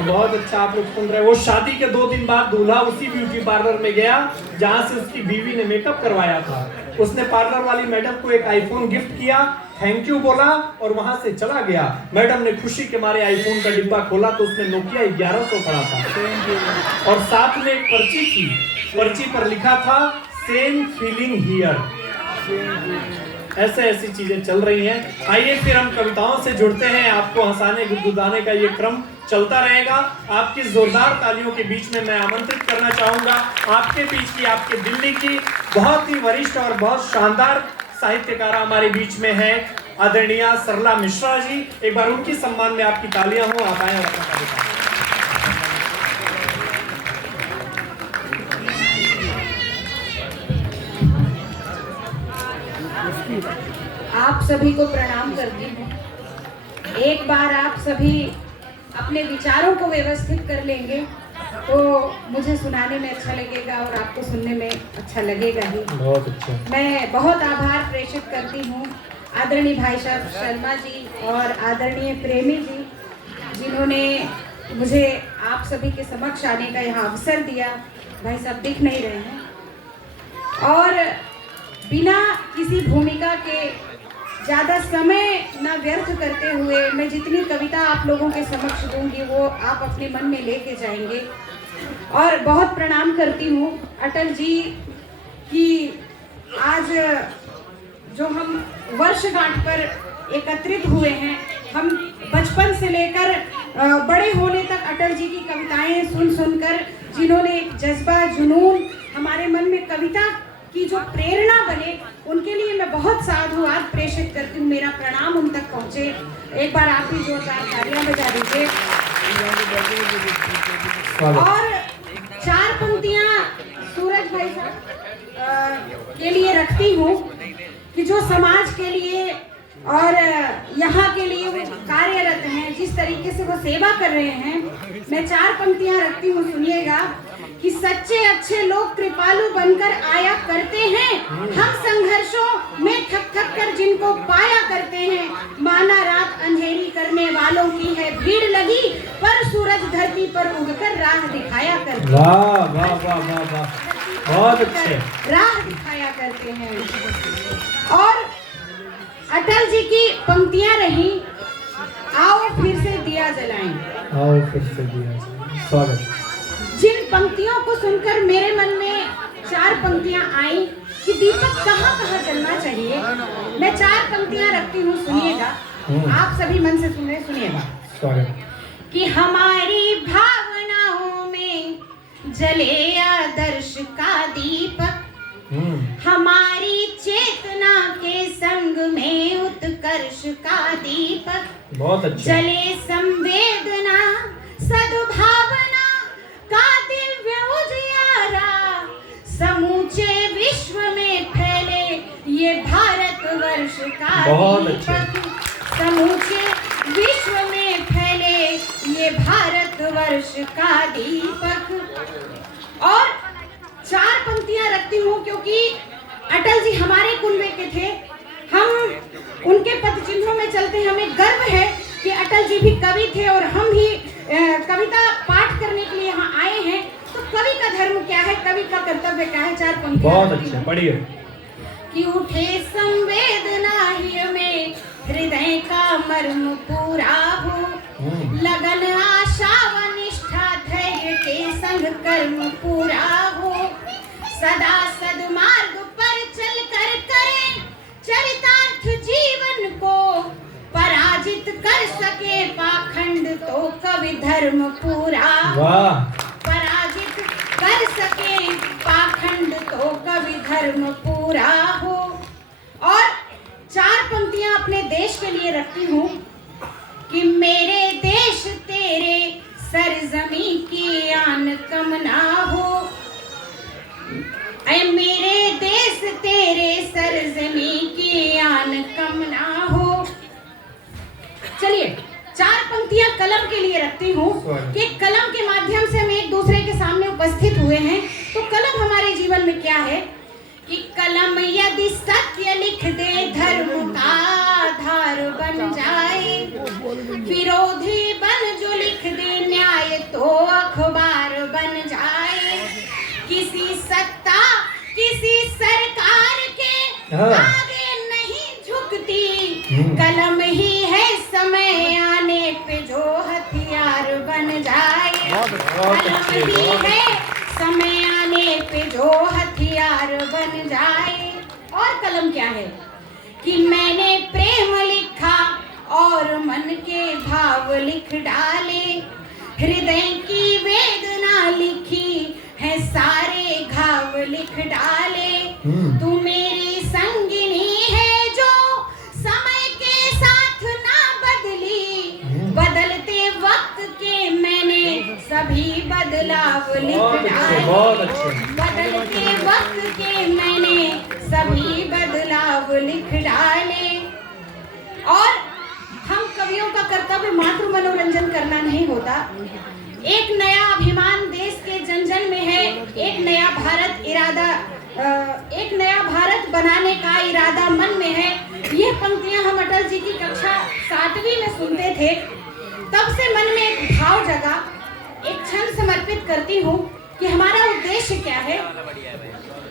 तो बहुत अच्छा आप लोग सुन रहे हैं। वो शादी के 2 दिन बाद दूल्हा उसी ब्यूटी पार्लर में गया जहां से उसकी बीवी ने मेकअप करवाया था। उसने पार्लर वाली मैडम को एक आईफोन गिफ्ट किया, थैंक यू बोला और वहां से चला गया। मैडम ने खुशी के मारे आईफोन का डिब्बा खोला तो उसमें नोकिया 1100 पड़ा था और साथ में एक पर्ची थी। पर्ची पर लिखा था सेम फीलिंग हियर। ऐसी चीजें चल रही हैं। आइए फिर हम कविताओं से जुड़ते हैं। आपको हंसाने गुदगुदाने का ये क्रम चलता रहेगा। आपकी जोरदार तालियों के बीच में मैं आमंत्रित करना चाहूंगा आपके बीच की, आपके दिल्ली की बहुत ही वरिष्ठ और बहुत शानदार साहित्यकार हमारे बीच में है आदरणीय सरला मिश्रा जी। एक बार उनकी सम्मान में आपकी तालियां हो। आप आए और अपना कविता। आप सभी को प्रणाम करती हूँ। एक बार आप सभी अपने विचारों को व्यवस्थित कर लेंगे तो मुझे सुनाने में अच्छा लगेगा और आपको सुनने में अच्छा लगेगा ही। बहुत अच्छा। मैं बहुत आभार प्रेषित करती हूँ आदरणीय भाई साहब शर्मा जी और आदरणीय प्रेमी जी, जिन्होंने मुझे आप सभी के समक्ष आने का यहाँ अवसर दिया। भाई साहब दिख नहीं रहे हैं और बिना किसी भूमिका के ज़्यादा समय न व्यर्थ करते हुए मैं जितनी कविता आप लोगों के समक्ष दूंगी वो आप अपने मन में लेके जाएंगे। और बहुत प्रणाम करती हूँ अटल जी की आज जो हम वर्षगांठ पर एकत्रित हुए हैं। हम बचपन से लेकर बड़े होने तक अटल जी की कविताएं सुन सुनकर जिन्होंने एक जज्बा जुनून हमारे मन में कविता की जो प्रेरणा बने, उनके लिए मैं बहुत साधुवाद प्रेषित करती हूँ। मेरा प्रणाम उन तक पहुँचे। एक बार आप भी जोरदार तालियां बजा दीजिए। और 4 पंक्तियां सूरज भाई साहब के लिए रखती हूँ कि जो समाज के लिए और यहाँ के लिए वो कार्यरत हैं, जिस तरीके से वो सेवा कर रहे हैं। मैं 4 पंक्तियां रखती हूँ, सुनिएगा कि सच्चे अच्छे लोग कृपालु बनकर आया करते हैं। हम संघर्षों में थक थक कर जिनको पाया करते हैं। माना रात अंधेरी करने वालों की है भीड़ लगी, पर सूरज धरती पर उगकर राह दिखाया करते हैं। वाह वाह वाह वाह वाह, बहुत अच्छे। राह दिखाया करते हैं। और अटल जी की पंक्तियां रही, आओ फिर से दिया जलाएं। आओ फिर से दिया जलाएं। स्वागत। जिन पंक्तियों को सुनकर मेरे मन में 4 पंक्तियां आई कि दीपक कहाँ कहाँ जलना चाहिए। मैं 4 पंक्तियां रखती हूँ, सुनिएगा। आप सभी मन से सुन रहे, सुनिएगा। स्वागत। कि हमारी भावनाओं में जले आदर्श का दीपक, हमारी चेतना के संग में उत्कर्ष का दीपक, बहुत अच्छा। जले संवेदना सद्भावना का दिव्य उजियारा, समूचे विश्व में फैले ये भारतवर्ष का दीपक, समूचे विश्व में फैले ये भारतवर्ष का दीपक। और 4 पंक्तियां रखती हूँ क्योंकि अटल जी हमारे कुनबे के थे। हम उनके पद चिन्हों में चलते, हमें गर्व है कि अटल जी भी कवि थे और हम भी कविता पाठ करने के लिए यहाँ आए हैं। तो कवि का धर्म क्या है, कवि का कर्तव्य क्या है। 4 पंक्तियां बहुत अच्छे, पढ़िए। कि उठे संवेदना ही में हृदय का मर्म पूरा हो, लगन आशा व निष्ठा धैर्य के संग कर्म पूरा हो, सदा सद्मार्ग पर चल कर करें चरितार्थ जीवन को, पराजित कर सके पाखंड तो कवि धर्म पूरा। वाह। पराजित कर सके पाखंड तो कवि धर्म पूरा हो। और 4 पंक्तियां अपने देश के लिए रखती हूँ कि मेरे देश तेरे सरजमी की आन कम ना हो, ऐ मेरे देश तेरे सरजमी की आन कम ना हो। चलिए 4 पंक्तियां कलम के लिए रखती हूँ कि कलम के माध्यम से हम एक दूसरे के सामने उपस्थित हुए हैं। तो कलम हमारे जीवन में क्या है कि कलम यदि सत्य लिख दे धर्म का आधार बन जाए, विरोधी बन जो लिख दे न्याय तो अखबार बन जाए। किसी सत्ता किसी सरकार के आगे नहीं झुकती, कलम ही है समय आने पे जो हथियार बन जाए। कलम ही है समय आने पे जो हथियार बन जाए। और कलम क्या है कि मैंने प्रेम लिखा और मन के भाव लिख डाले, हृदय की वेदना लिखी है सारे घाव लिख डाले। तू मेरी संगिनी है जो समय के साथ ना बदली, बदलते वक्त के मैंने सभी बदलाव लिख डाले। बदलते वक्त के मैंने सभी बदलाव लिख डाले। और हम कवियों का कर्तव्य मात्र मनोरंजन करना नहीं होता। एक नया अभिमान देश के जन जन में है, एक नया भारत बनाने का इरादा मन में है। ये पंक्तियां हम अटल जी की कक्षा 7वीं में सुनते थे, तब से मन में एक भाव जगा। एक क्षण समर्पित करती हूँ कि हमारा उद्देश्य क्या है,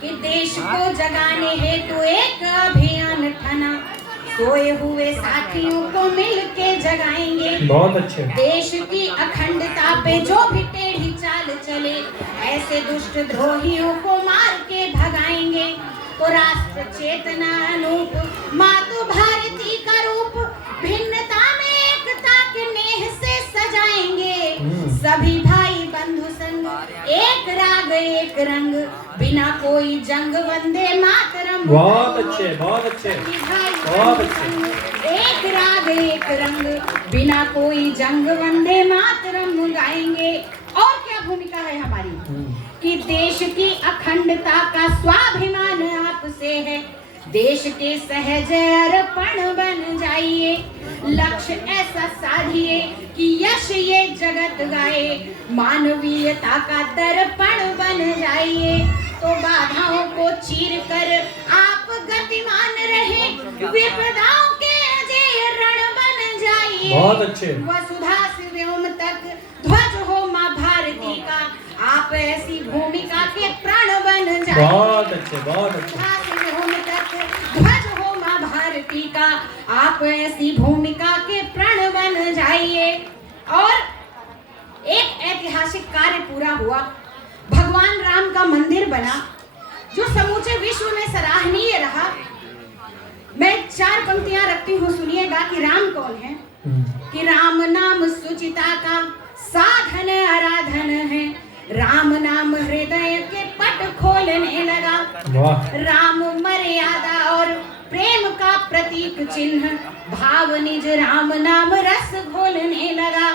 कि देश को जगाने हेतु एक अभियान ठाना, सोए हुए साथियों को मिलके जगाएंगे। बहुत अच्छे। देश की अखंडता पे जो भी टेढ़ी चाल चले, ऐसे दुष्ट द्रोहियों को मार के भगाएंगे। तो राष्ट्र चेतना अनूप मातु भारती का रूप, भिन्नता में एकता के नेह से सजाएंगे। सभी भाई बंधु संग, एक राग एक रंग, बिना कोई जंग वंदे मातरम। बहुत अच्छे, बहुत अच्छे, बहुत अच्छे। एक राग एक रंग, बिना कोई जंग वंदे मातरम गाएंगे। और क्या भूमिका है हमारी, कि देश की अखंडता का स्वाभिमान आपसे है, देश के सहज अर्पण बन जाइए। लक्ष्य ऐसा साधिए कि यश ये जगत गाए, मानवीयता का दर्पण बन जाइए। तो बाधाओं को चीर कर आप गतिमान रहे, विपदाओं के अजय रण बन जाइए। बहुत अच्छे। वसुधा से व्योम तक ध्वज हो माँ भारती का, आप ऐसी भूमिका के प्राण बन जाइए। बहुत अच्छे, बहुत अच्छे। ध्वज हो माँ भारती का, आप ऐसी भूमिका के प्राण बन जाइए। और एक ऐतिहासिक कार्य पूरा हुआ, भगवान राम का मंदिर बना, जो समूचे विश्व में सराहनीय रहा। मैं 4 पंक्तियां रखती हूँ, सुनिएगा कि राम कौन है। कि राम नाम सुचिता का साधन आराधन है, राम नाम हृदय के पट खोलने लगा। राम मर्यादा और प्रेम का प्रतीक चिन्ह, भाव निज राम नाम रस घोलने लगा।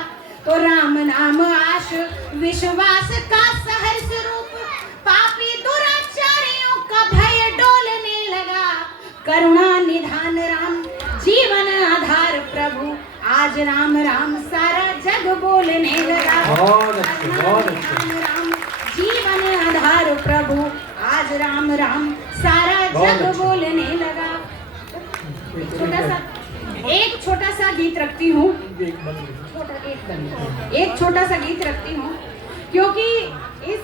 तो राम नाम आश विश्वास का सहर्ष रूप, पापी दुराचारियों का भय डोलने लगा। करुणा निधान राम जीवन आधार प्रभु, आज राम राम सारा जग बोलने लगा। बहुत अच्छे, बहुत अच्छे। राम जीवन आधार प्रभु, आज राम राम सारा जग बोलने लगा। एक छोटा सा गीत रखती हूँ, एक छोटा सा गीत रखती हूँ, क्योंकि इस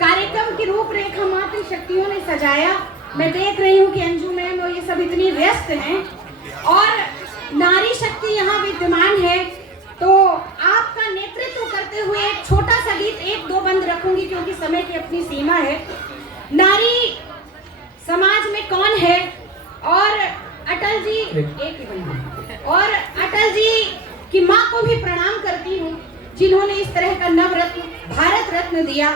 कार्यक्रम की रूपरेखा मातृ शक्तियों ने सजाया। मैं देख रही हूँ कि अंजू मैम और ये सब इतनी व्यस्त हैं, और नारी शक्ति यहाँ विद्यमान है। तो आपका नेतृत्व करते हुए एक छोटा सा गीत 1-2 बंद रखूंगी, क्योंकि समय की अपनी सीमा है। नारी समाज में कौन है, और अटल जी और अटल जी की माँ को भी प्रणाम करती हूँ, जिन्होंने इस तरह का नवरत्न भारत रत्न दिया।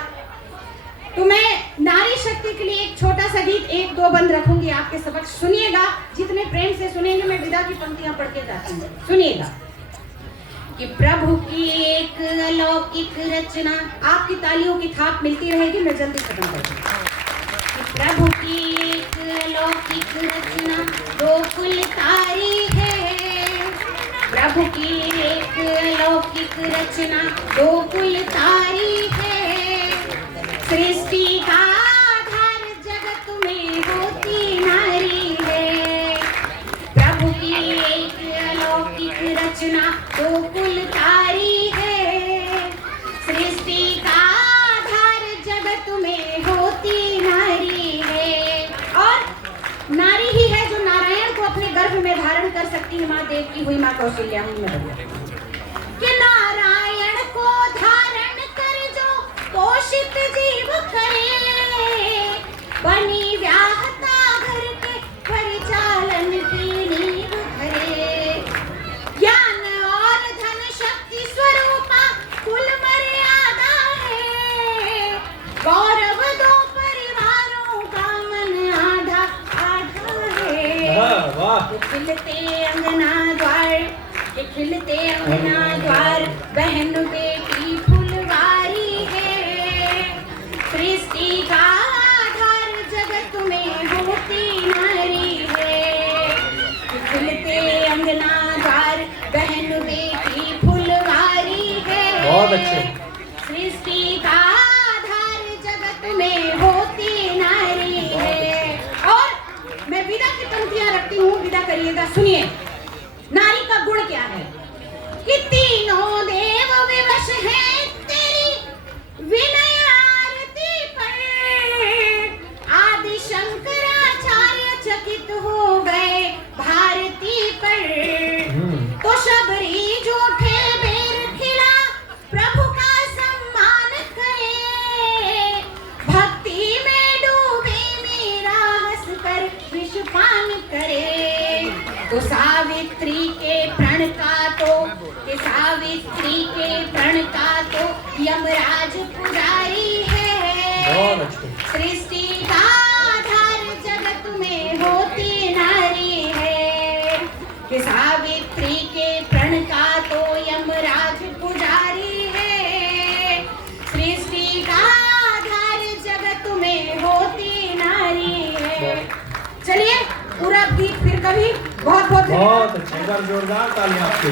तो मैं नारी शक्ति के लिए एक छोटा सा गीत 1-2 बंद रखूंगी आपके समक्ष, सुनिएगा। जितने प्रेम से सुनेंगे, मैं विदा की पंक्तियां पढ़ के जाती हूँ, सुनिएगा। कि प्रभु की एक अलौकिक रचना, आपकी तालियों की थाप मिलती रहेगी, मैं जल्दी खत्म करती हूँ। प्रभु की एक अलौकिक रचना गोकुलकारी है, प्रभु की एक अलौकिक रचना गोकुलकारी है। सृष्टि का आधार जगत में होती नारी है, प्रभु की एक अलौकिक रचना गोकुलकारी है। कृष्ण महादेव की हुई माँ कौशल्या हुई मैं कि नारायण को धारण कर जो पोषित जीव करे, बनी व्याहता घर के परिचालन की नींव धरे। ज्ञान और धन शक्ति स्वरूपा कुल मर्यादा है, गौरव दो परिवारों का मन आधा आधा है। वाह खिलते अंगना द्वार, खिलते अंगना द्वार, बहन बेटी फुलवारी है। सृष्टि का आधार जगत में होती नारी है। खिलते अंगना द्वार, बहन बेटी फुलवारी है। बहुत अच्छे। सृष्टि का आधार जगत में होती नारी है। और मैं विदा की पंक्तियां रखती हूँ, विदा करिएगा, सुनिए। नारी का गुण क्या है कि तीनों देव विवश हैं तेरी विनय आरती पर। आदि शंकराचार्य चकित हो गए भारती पर। तो शबरी झूठे बेर खिला प्रभु का सम्मान करे। भक्ति में डूबे मीरा हंस कर विषपान करे। तो सावित्री के प्रण का तो, कि सावित्री के प्रण का तो यमराज पुजारी है। सृष्टि का आधार जगत में होती नारी है। कि सावित्री के प्रण का तो यमराज पुजारी है। सृष्टि का आधार जगत में होती नारी है। चलिए पूरा गीत फिर कभी। बहुत बहुत बहुत अच्छा, एक बार जोरदार तालियां आपके लिए।